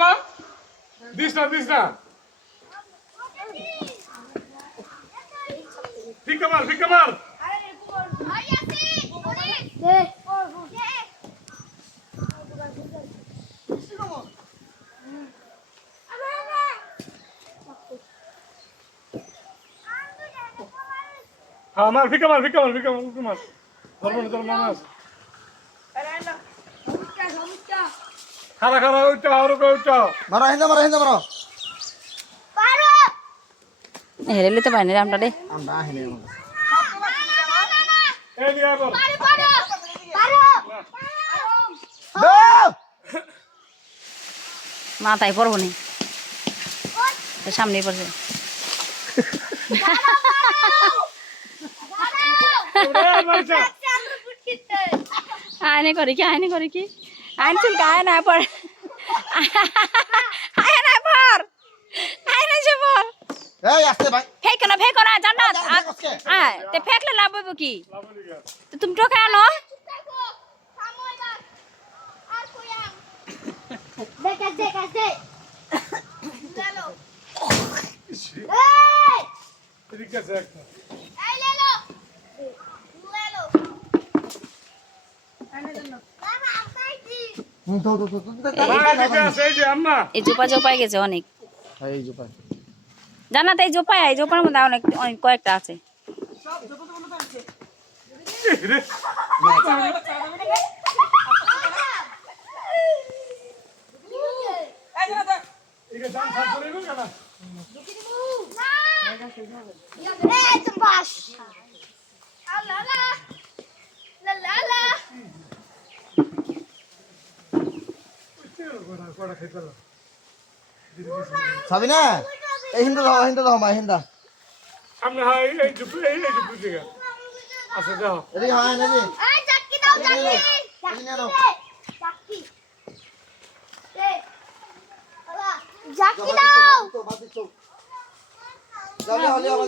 বাবা দিস না ভিক্ষা মার আমার ভিক্ষা মার ধর্ম আছে খারা উঠা আর উঠা মারো হিন্দা মারো হেরেলে তো পাইনি আমরা রে আমরা আহিনে এই নিয়ে বল মাথায় পড়বো নি সামনেই পড়ছে আয়নে করে কি আইন চুলকা আয় না পর আয়না যে পর এই আসতে ভাই ফেক না জান্নাত তে ফেকলে লাভ হইব কি তো তুমি টোকা আনো দে লেলো ঠিক আছে একটা এই লেলো বাবা আইছি তো ভাই ঠিক আছে এই যে আম্মা এই জোপায় গেছে অনেক এই যে ভাই জান্নাত এই জোপার মধ্যে অনেক কয়েকটা আছে রে এটা দাম সাত করে গো কেন এই তো বাস আলা লা লা কোড়া খাইতে সাবিনা এই হিন্দা দাও মা হিন্দা সামনে হয় এই জুপ জায়গা আছে দাও এদি হ্যাঁ নেবি এই চাকি দাও চাকি এ বাবা চাকি দাও তো বাতি চল যাবে হলে আবার